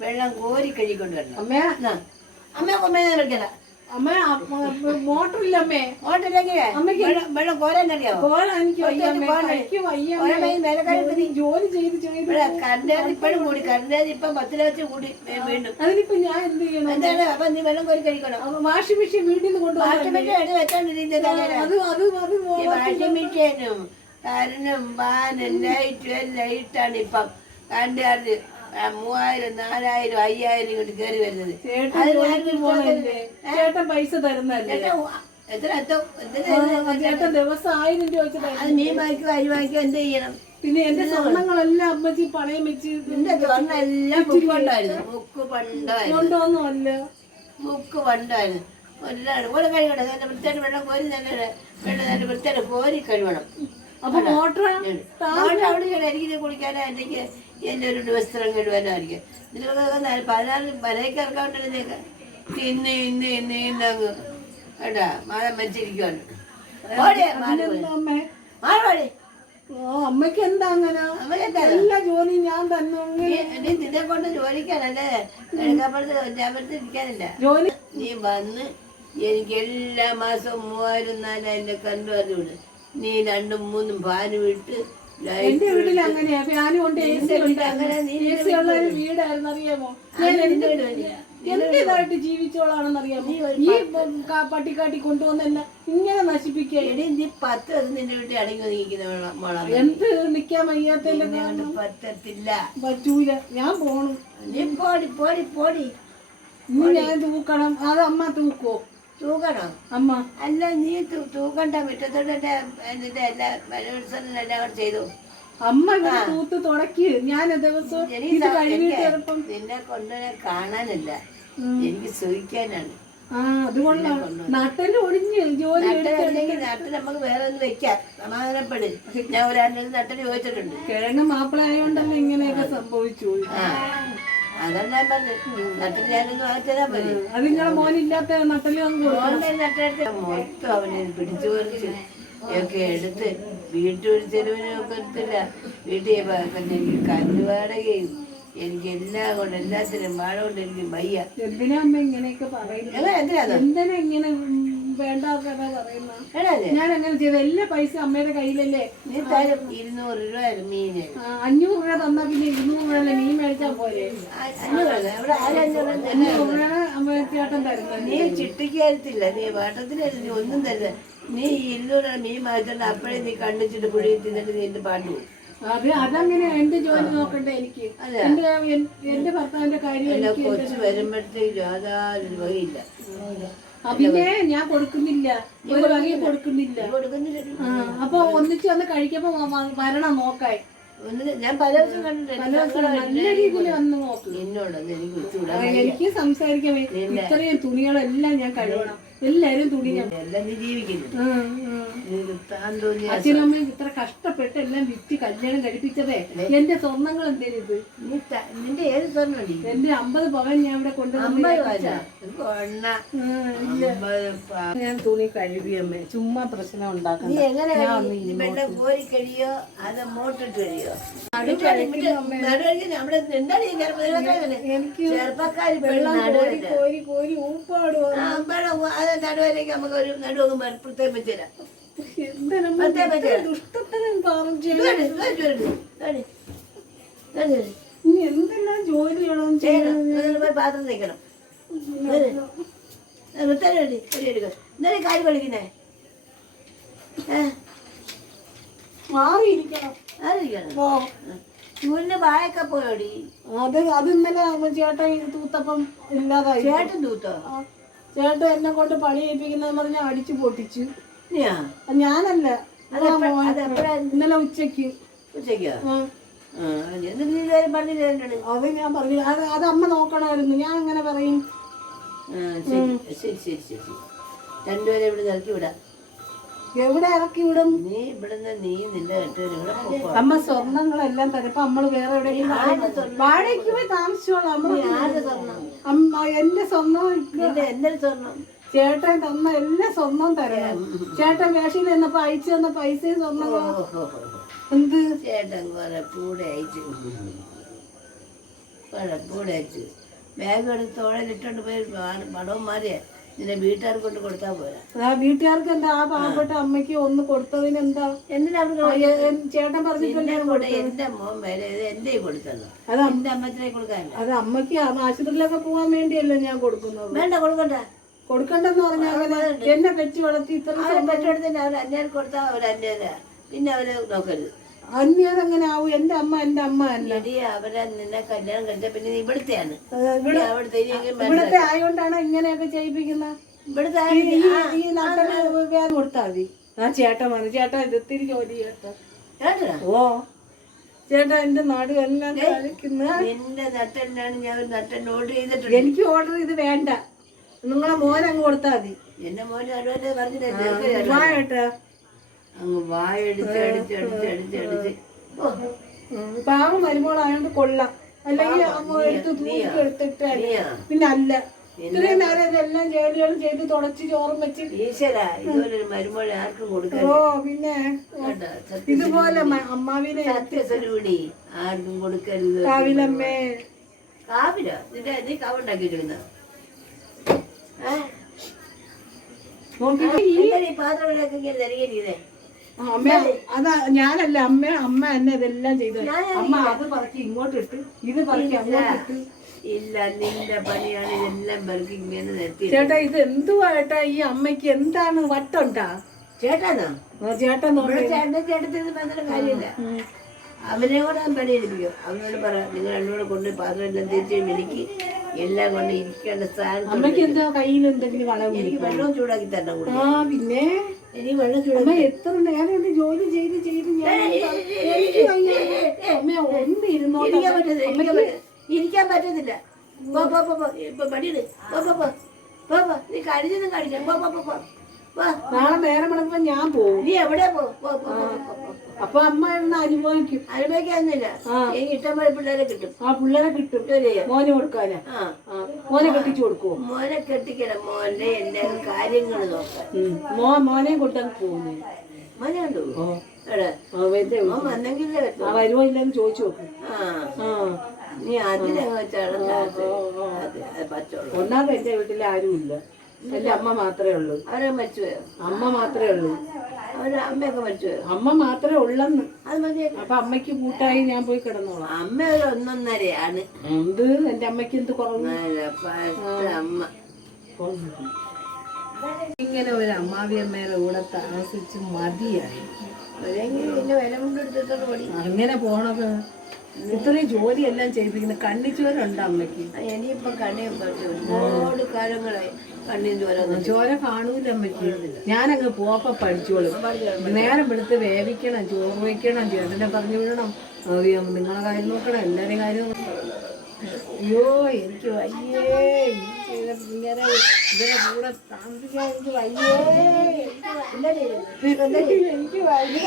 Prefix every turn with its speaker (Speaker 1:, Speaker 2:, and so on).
Speaker 1: വെള്ളം കോരി കഴുകിക്കൊണ്ട് വരണം.
Speaker 2: അമ്മ
Speaker 1: അമ്മ
Speaker 2: അമ്മ ഇല്ല അമ്മേ
Speaker 1: വെള്ളം വെള്ളം കോരാൻ
Speaker 2: എനിക്ക് വയ്യ അമ്മേ.
Speaker 1: പയ്യൻ
Speaker 2: ജോലി ചെയ്ത് ചെയ്ത്
Speaker 1: ഇവിടെ കരണ്ടേത് ഇപ്പോഴും കൂടി കരണ്ടേത് ഇപ്പം പത്ത് ലക്ഷം കൂടി വേ- വീണ്ടും.
Speaker 2: അതിനിപ്പോ ഞാൻ എന്ത് ചെയ്യണം?
Speaker 1: എന്താണ്? അപ്പൊ നീ വെള്ളം കോരി കഴിക്കണം
Speaker 2: വാഷിംഗ് മെഷീൻ വീട്ടിൽ നിന്ന് കൊണ്ടുപോകാൻ
Speaker 1: വാഷിംഗ് മെഷീൻ എടുത്ത് വെച്ചോണ്ടിരിക്കുന്നത്
Speaker 2: അത് അത് അത്
Speaker 1: ഈ വാഷിംഗ് മെഷീനും കരനും ഫാനും ലൈറ്റും എല്ലാം ഇട്ടാണ് ഇപ്പം. കണ്ടുകാർക്ക് മൂവായിരം നാലായിരം അയ്യായിരം ഇങ്ങോട്ട് കയറി വരുന്നത്.
Speaker 2: ചേട്ടൻ പൈസ തരുന്നല്ലേ
Speaker 1: ചേട്ടാ, എത്ര എത്തോ എന്തിനാ
Speaker 2: ചേട്ടൻ ദിവസം ആയിരം രൂപ വെച്ച് തരും.
Speaker 1: അത് മീൻ വാങ്ങിക്കോ അരി വാങ്ങിക്കോ എന്ത് ചെയ്യണം?
Speaker 2: പിന്നെ എന്റെ സ്വർണങ്ങളെല്ലാം അമ്മച്ചി പണയം വെച്ച്
Speaker 1: എന്റെ സ്വർണം എല്ലാം മുക്ക് പണ്ടായിരുന്നു മുക്ക് പണ്ടായിരുന്നു.
Speaker 2: കൊണ്ടോന്നും അല്ല
Speaker 1: മുക്ക് പണ്ടായിരുന്നു ഒരു കഴിവണം നല്ല വൃത്തിയായിട്ട് വെള്ളം കോരി നല്ല വെള്ളം നല്ല വൃത്തിയായിട്ട് കോരി കഴിവണം.
Speaker 2: അപ്പൊ മോട്ടർ
Speaker 1: അവിടെ എനിക്ക് കുളിക്കാനോ. എനിക്ക് എന്റെ ഒരു വസ്ത്രം ഇതിലൊക്കെ നാല് പതിനാറ് വരയ്ക്ക് ഇറക്കാണ്ടിരുന്നേക്ക് ഇന്ന് ഇന്ന് ഇന്ന് ഇന്ന് അങ്ങ് കേട്ടാ മാറ മരിച്ചിരിക്കുവാണ് ഓടിയേ
Speaker 2: അമ്മേ?
Speaker 1: മാറി
Speaker 2: ഓ അമ്മയ്ക്ക് എന്താ അങ്ങനെ? എല്ലാ ജോലിയും ഞാൻ തന്നെ
Speaker 1: നിന്നെ കൊണ്ട് ജോലിക്കാനല്ലേ എടുക്കാപ്പുറത്ത് ഇരിക്കാനില്ല.
Speaker 2: ജോലി
Speaker 1: നീ വന്ന് എനിക്ക് എല്ലാ മാസവും മൂവായിരം നാലായിരം കണ്ടു അറിവിട് നീ രണ്ടും മൂന്നും ഭാരം വിട്ട്
Speaker 2: എന്റെ വീട്ടിൽ അങ്ങനെയാ. ഫാനും ഉണ്ട് എ സി ഉണ്ട് എ സി ഉള്ള ഒരു വീടായിരുന്നു അറിയാമോ ഞാൻ എന്ത് എന്റേതായിട്ട് ജീവിച്ചോളാണെന്ന് അറിയാമോ ഈ പട്ടിക്കാട്ടി കൊണ്ടുവന്നെന്നെ ഇങ്ങനെ നശിപ്പിക്കുക
Speaker 1: എടി നീ പത്ത് അത് നിന്റെ വീട്ടിൽ അടങ്ങി ഒതുങ്ങിക്കുന്ന
Speaker 2: എന്ത് നിക്കാൻ വയ്യാത്തതിന്റെ
Speaker 1: പറ്റത്തില്ല.
Speaker 2: പറ്റൂല. ഞാൻ പോണു.
Speaker 1: നീ പോടി പോടി പോടി.
Speaker 2: ഇനി ഞാൻ തൂക്കണം. അത് അമ്മ തൂക്കോ?
Speaker 1: തൂക്കണോ
Speaker 2: അമ്മ.
Speaker 1: അല്ല നീ തൂക്കണ്ട മുറ്റത്തോടെ എന്നിട്ട് എല്ലാ മനോത്സവം എല്ലാം കൂടെ ചെയ്തു.
Speaker 2: അമ്മ ഇവിടെ തൂത്ത് തുടക്കി. ഞാൻ
Speaker 1: നിന്നെ കൊണ്ടുവരാൻ കാണാനല്ല. എനിക്ക് സുഖിക്കാനാണ്.
Speaker 2: ആ അതുകൊണ്ടാ നട്ടൽ ഒടിഞ്ഞ് ജോലി
Speaker 1: നട്ടല്ലെങ്കിൽ നാട്ടിൽ നമുക്ക് വേറെ ഒന്ന് വെക്കാം. സമാധാനപ്പെട്. ഞാൻ ഒരാളുടെ നട്ടൽ ചോദിച്ചിട്ടുണ്ട്.
Speaker 2: കിഴങ്ങ് മാപ്പിളായോണ്ടല്ലോ ഇങ്ങനെയൊക്കെ സംഭവിച്ചു
Speaker 1: ആ അതാണ് ഞാൻ പറഞ്ഞത്. നട്ടിൽ ഞാനൊന്ന് വാങ്ങിച്ചതാ മതി
Speaker 2: അത് നിങ്ങളെ മോനില്ലാത്ത നട്ടൽ അങ്ങ് കൊടുക്കും
Speaker 1: മോന്റെ നട്ടെടുത്ത് മൊത്തം അവനെ പിടിച്ചു പറിച്ച് ഒക്കെ എടുത്ത് വീട്ടൊരു ചെലവിനും ഒക്കെ എടുത്തില്ല. വീട്ടിൽ എനിക്ക് കല്ല് വാടകയും എനിക്ക് എല്ലാം കൊണ്ട് എല്ലാത്തിനും വാഴ കൊണ്ട് എനിക്ക് വയ്യ.
Speaker 2: എന്തിനാ ഇങ്ങനെയൊക്കെ പറയുന്നത്?
Speaker 1: എന്തിനാ
Speaker 2: ഇങ്ങനെ വേണ്ട കഥ പറയുന്ന. ഞാൻ അങ്ങനെ ചെയ്ത? എല്ലാ പൈസ അമ്മയുടെ കയ്യിലല്ലേ?
Speaker 1: ഇരുന്നൂറ് രൂപ മീന്
Speaker 2: അഞ്ഞൂറ് രൂപ തന്നാ പിന്നെ ഇരുന്നൂറ് രൂപ മീൻ മേടിച്ചാൽ
Speaker 1: പോലെ അഞ്ഞൂറ് രൂപ.
Speaker 2: അമ്മ ചേട്ടൻ തരുന്നത്
Speaker 1: നീ ചിട്ടിക്ക് തരത്തില്ല നീ വാട്ടത്തിന് ഒന്നും തരുന്നത് നീ ഇരുന്നൂറ് രൂപ മീൻ വാങ്ങിച്ചോണ്ട് അപ്പോഴേ നീ കണ്ണിച്ചിട്ട് പുഴയിൽ തിന്നിട്ട് നീ എന്റെ പാട്ടു പോകും
Speaker 2: അത് അതങ്ങനെ എന്റെ ജോലി നോക്കണ്ടേ എനിക്ക്? എന്റെ എന്റെ ഭർത്താവിന്റെ കാര്യം
Speaker 1: കൊച്ചു വരുമ്പോഴത്തേക്കും അതാ വകയില്ല.
Speaker 2: പിന്നെ ഞാൻ കൊടുക്കുന്നില്ല. ഒരു വകയും കൊടുക്കുന്നില്ല. ആ, അപ്പൊ ഒന്നിച്ച് വന്ന് കഴിക്കുമ്പോ വ- വ- വരണം നോക്കായി
Speaker 1: ഒന്നിന് ഞാൻ പല ദിവസം കണ്ടിട്ടുണ്ട്.
Speaker 2: നല്ല രീതിയിൽ വന്ന് നോക്ക്.
Speaker 1: നിന്നോടൊന്ന് എനിക്ക്
Speaker 2: ആ, എനിക്ക് സംസാരിക്കാൻ വയ്യ. ഇത്രയും തുണികളെല്ലാം ഞാൻ കഴുകണം. എല്ലാരും തുണി ഞാൻ
Speaker 1: എല്ലാം നീ ജീവിക്കുന്നു.
Speaker 2: ആ, ആ.
Speaker 1: നിനക്ക് താൻ തോന്നിയ
Speaker 2: അച്ഛനും അമ്മയും ഇത്ര കഷ്ടപ്പെട്ട് എല്ലാം വിറ്റ് കല്യാണം കഴിപ്പിച്ചതേ. എന്റെ സ്വർണങ്ങൾ എന്തേലും
Speaker 1: നിന്റെ ഏത് സ്വർണി
Speaker 2: എന്റെ അമ്പത് പവൻ ഞാൻ ഇവിടെ കൊണ്ടുവന്നു
Speaker 1: കൊണ്ണ
Speaker 2: ഞാൻ തുണി കഴുകി അമ്മേ. ചുമ്മാ പ്രശ്നം
Speaker 1: എങ്ങനെ കഴിയും? കഴിയോ? അത് മോട്ടിട്ട് കഴിയോ? നമ്മുടെ എന്താണ് ഈ ചെറുപ്പക്കാര്
Speaker 2: എനിക്ക്
Speaker 1: ചെറുപ്പക്കാരി
Speaker 2: വെള്ളം കോരി
Speaker 1: നടുവല്ല
Speaker 2: കോരി കോരി ഊപ്പാടുവോ.
Speaker 1: അത് നടുവരേക്ക് നമുക്ക് ഒരു നടുവൊന്നും പ്രത്യേകം പോയി പാത്രം തേക്കണം. കാര്യം കളിക്കുന്നേ
Speaker 2: മാറിയിരിക്കണം.
Speaker 1: ചൂരിന്റെ വായൊക്കെ പോയോടി
Speaker 2: അത് അത് ഇന്നലെ ചേട്ടൻ തൂത്തപ്പം ഇല്ലാതായി.
Speaker 1: ചേട്ടൻ തൂത്തോ?
Speaker 2: ചേട്ടൻ എന്നെ കൊണ്ട് പണി ചെയ്യിപ്പിക്കുന്ന പറഞ്ഞ് അടിച്ചു പൊട്ടിച്ചു. ഞാനല്ല. ഇന്നലെ
Speaker 1: ഉച്ചയ്ക്ക്
Speaker 2: അത് ഞാൻ പറഞ്ഞു. അത് അത് അമ്മ നോക്കണമായിരുന്നു. ഞാൻ അങ്ങനെ പറയും.
Speaker 1: ശരി. ശരി ശരി രണ്ടുപേരെ ഇവിടെ ഇറക്കി വിടാം.
Speaker 2: എവിടെ ഇറക്കി വിടും?
Speaker 1: നീ ഇവിടുന്ന് നീ നിന്റെ
Speaker 2: അമ്മ സ്വർണങ്ങളെല്ലാം തരപ്പോ നമ്മൾ വേറെ എവിടെയെങ്കിലും വാടകയ്ക്ക് പോയി താമസിച്ചോളാം. നമ്മൾ
Speaker 1: ആരുടെ
Speaker 2: സ്വർണവും എന്റെ
Speaker 1: സ്വർണം
Speaker 2: ചേട്ടൻ തന്ന എല്ലാ സ്വർണവും തരണം ചേട്ടൻ വേഷയിൽ നിന്നപ്പോ അയച്ചു തന്ന പൈസയും സ്വർണങ്ങളും
Speaker 1: ഓഹോ
Speaker 2: എന്ത്?
Speaker 1: ചേട്ടൻ കുഴപ്പൂടെ അയച്ചു. കുഴപ്പൂടെ അയച്ചു. ബാഗ് എടുത്ത് തോഴലിട്ടോണ്ട് പോയി പടവും മാറിയ നിന്റെ വീട്ടുകാർ കൊണ്ട് കൊടുത്താൽ പോരാ.
Speaker 2: ആ വീട്ടുകാർക്ക് എന്താ? ആ പാവപ്പെട്ട അമ്മയ്ക്ക് ഒന്ന് കൊടുത്തതിന് എന്താ?
Speaker 1: എന്തിനാ
Speaker 2: ചേട്ടൻ
Speaker 1: പറഞ്ഞിട്ടുണ്ട് എന്റെ മോൻ വരെ ഇത് എന്റെ
Speaker 2: അത്.
Speaker 1: എന്റെ അമ്മത്തിനെ കൊടുക്കാനില്ല.
Speaker 2: അത് അമ്മയ്ക്ക് ആശുപത്രിയിലൊക്കെ പോകാൻ വേണ്ടിയല്ലോ ഞാൻ കൊടുക്കുന്നത്.
Speaker 1: വേണ്ട കൊടുക്കണ്ട.
Speaker 2: കൊടുക്കണ്ടെന്ന് പറഞ്ഞാൽ എന്നെ വെച്ച് വളർത്തി ഇത്ര
Speaker 1: അവരെ പെട്ടെടുത്തിന് അവർ അന്യാൻ കൊടുത്താൽ അവർ അന്യരാ. പിന്നെ അവർ നോക്കരുത്.
Speaker 2: അന്യത് അങ്ങനെ ആവും. എന്റെ അമ്മ എന്റെ അമ്മ അല്ല.
Speaker 1: അവരെ നിന്നെ കല്യാണം കഴിച്ച പിന്നെ ഇവിടുത്തെയാണ്.
Speaker 2: ഇവിടത്തെ ആയോണ്ടാണ് ഇങ്ങനെയൊക്കെ ചെയ്യിപ്പിക്കുന്നത്
Speaker 1: ഇവിടുത്തെ
Speaker 2: ഈ വേദന കൊടുത്താൽ മതി. ആ ചേട്ടൻ വന്നു ചേട്ടാ ഇത് ഒത്തിരി ജോലി ചേട്ടാ ഓ. ചേട്ടാ എന്റെ നാട് എല്ലാം കളിക്കുന്ന
Speaker 1: ഞാൻ നട്ടൽ ഓർഡർ ചെയ്തിട്ടുണ്ട്.
Speaker 2: എനിക്ക് ഓർഡർ ഇത് വേണ്ട. നിങ്ങളെ മോൻ അങ്ങ് കൊടുത്താൽ മതി.
Speaker 1: എന്റെ മോനെ പറഞ്ഞിട്ട്
Speaker 2: ചേട്ടാ.
Speaker 1: അങ്ങ് വായടിച്ച് അടിച്ച് അടിച്ച് അടിച്ച് അടിച്ച് ഓ
Speaker 2: ഉം. പാവം മരുമോളായോണ്ട് കൊള്ളാം. അല്ലെങ്കിൽ അമ്മ എടുത്ത് തൂക്കി എടുത്തിട്ട് പിന്നെ അല്ല. ഇത്രയും നേരം ഇതെല്ലാം ജോലികളും ചെയ്ത് തുടച്ച് ചോറും വെച്ച്.
Speaker 1: ഈശ്വര ഇതുപോലൊരു ആർക്കും കൊടുക്കാൻ
Speaker 2: ഓ പിന്നെ ഇതുപോലെ അമ്മാവിനെ
Speaker 1: സത്യസ്വരൂപിണി ആർക്കും കൊടുക്കരുത്
Speaker 2: കാവിലമ്മേ
Speaker 1: കാവിലോ നിന്റെ നീ കാവുണ്ടാക്കിയിട്ടിരുന്ന?
Speaker 2: നോക്കി
Speaker 1: ഈ പാത്രം ഇങ്ങനെ
Speaker 2: അറിയാൻ അമ്മ അതാ ഞാനല്ല അമ്മ അമ്മ എന്നെ ഇതെല്ലാം ചെയ്തു അമ്മ അത് പറക്കി ഇങ്ങോട്ട് ഇട്ട് ഇത് പറക്കി അങ്ങോട്ട് ഇട്ട്.
Speaker 1: ഇല്ല നിന്റെ പണിയാണ് ഇതെല്ലാം പറക്കി ഇങ്ങനെ നിർത്തി
Speaker 2: ചേട്ടാ ഇത് എന്തുവാ ചേട്ടാ ഈ അമ്മയ്ക്ക് എന്താണ് വട്ടുണ്ടാ?
Speaker 1: ചേട്ടാന്നോ?
Speaker 2: ചേട്ടാ ചേട്ടൻ
Speaker 1: ചേട്ടൻ ചേട്ടത്തിന് കാര്യമില്ല. അവനെ കൂടെ ഞാൻ പണിയെടുപ്പിക്കും അവനോട് പറ നിങ്ങൾ എന്നോട് കൊണ്ട് പാത്രം എല്ലാം തീർച്ചയായും എനിക്ക് എല്ലാം കൊണ്ട് ഇരിക്കേണ്ട സ്ഥാനത്ത്
Speaker 2: അമ്മയ്ക്ക് എന്താ കയ്യിൽ എന്തെങ്കിലും
Speaker 1: എനിക്ക് വെള്ളവും ചൂടാക്കി തരണം കൂടി
Speaker 2: ആ പിന്നെ?
Speaker 1: വെള്ളം
Speaker 2: അമ്മ എത്ര നേരം കൊണ്ട് ജോലി ചെയ്ത് ചെയ്ത് ഞാൻ എനിക്ക് വയ്യ. അമ്മ ഒന്ന് ഇരുന്നോട്ടെ
Speaker 1: ഇരിക്കാൻ പറ്റത്തില്ല ഇരിക്കാൻ പറ്റ- ഇരിക്കാൻ പറ്റത്തില്ല. പോ പോ പോ പോ. ഇപ്പൊ പണിയിട് പോ പോ പോ. പോ പോ. നീ കഴിച്ചതും കഴിക്കാം. പോ പോ പോ പോ. പോ.
Speaker 2: നാളെ നേരം വിളക്കുമ്പോ ഞാൻ പോവും.
Speaker 1: നീ എവിടെ പോ പോ പോ പോ, പോ, പോ.
Speaker 2: അപ്പൊ അമ്മ ഇരുന്ന് അനുഭവിക്കും.
Speaker 1: അനുഭവിക്കാന്നില്ല എനിക്ക് ഇഷ്ടംപോലെ പിള്ളേരെ കിട്ടും.
Speaker 2: ആ പിള്ളേരെ കിട്ടും. മോനെ കൊടുക്കാനാ? മോനെ കെട്ടിച്ചു കൊടുക്കുവോ?
Speaker 1: മോനെ കെട്ടിക്കണം മോനെ എന്റെ കാര്യങ്ങൾ
Speaker 2: നോക്കാം. മോ മോനെ കൊടുത്താൽ പോകുന്നു.
Speaker 1: മോനെ കണ്ടു?
Speaker 2: വരുമോ ഇല്ലെന്ന് ചോദിച്ചു നോക്കും.
Speaker 1: നീ വെച്ചാണ് പറ്റുള്ളൂ.
Speaker 2: ഒന്നാമത് എന്റെ വീട്ടിൽ ആരും ഇല്ല എന്റെ അമ്മ മാത്രമേ ഉള്ളൂ.
Speaker 1: അവരെ മരിച്ചു
Speaker 2: അമ്മ മാത്രമേ ഉള്ളൂ.
Speaker 1: അവരെ അമ്മയൊക്കെ മരിച്ചു
Speaker 2: അമ്മ മാത്രമേ ഉള്ളെന്ന്.
Speaker 1: അത് മതി.
Speaker 2: അപ്പൊ അമ്മയ്ക്ക് കൂട്ടായി ഞാൻ പോയി കിടന്നോളാം.
Speaker 1: അമ്മ ഒരു ഒന്നൊന്നരയാണ്.
Speaker 2: എന്ത്? എന്റെ അമ്മയ്ക്ക് എന്ത് കുറവ്?
Speaker 1: അമ്മ.
Speaker 2: ഇങ്ങനെ ഒരു അമ്മാവിയമ്മയുടെ കൂടെ താമസിച്ച് മതിയായി. അങ്ങനെ പോണത് ഇത്രയും ജോലിയെല്ലാം കണ്ണി കണ്ണിച്ചോരുണ്ട് അമ്മയ്ക്ക്?
Speaker 1: ഇനിയിപ്പം കണ്ണി ഒരുപാട് കാലങ്ങളായി കണ്ണി ചോര
Speaker 2: ചോര കാണൂല അമ്മയ്ക്ക്. ഞാനങ്ങ് പോപ്പ പഠിച്ചോളും. നേരം എടുത്ത് വേവിക്കണം ചോറ് വയ്ക്കണം ചേട്ടനെ പറഞ്ഞു വിടണം. നിങ്ങളെ കാര്യം നോക്കണം എല്ലാരെയും കാര്യം നോക്കണം. അയ്യോ എനിക്ക് വയ്യേ. ഇങ്ങനെ ഇവരെ കൂടെ താമസിക്കാൻ എനിക്ക് വയ്യേ. എനിക്ക് വയ്യ.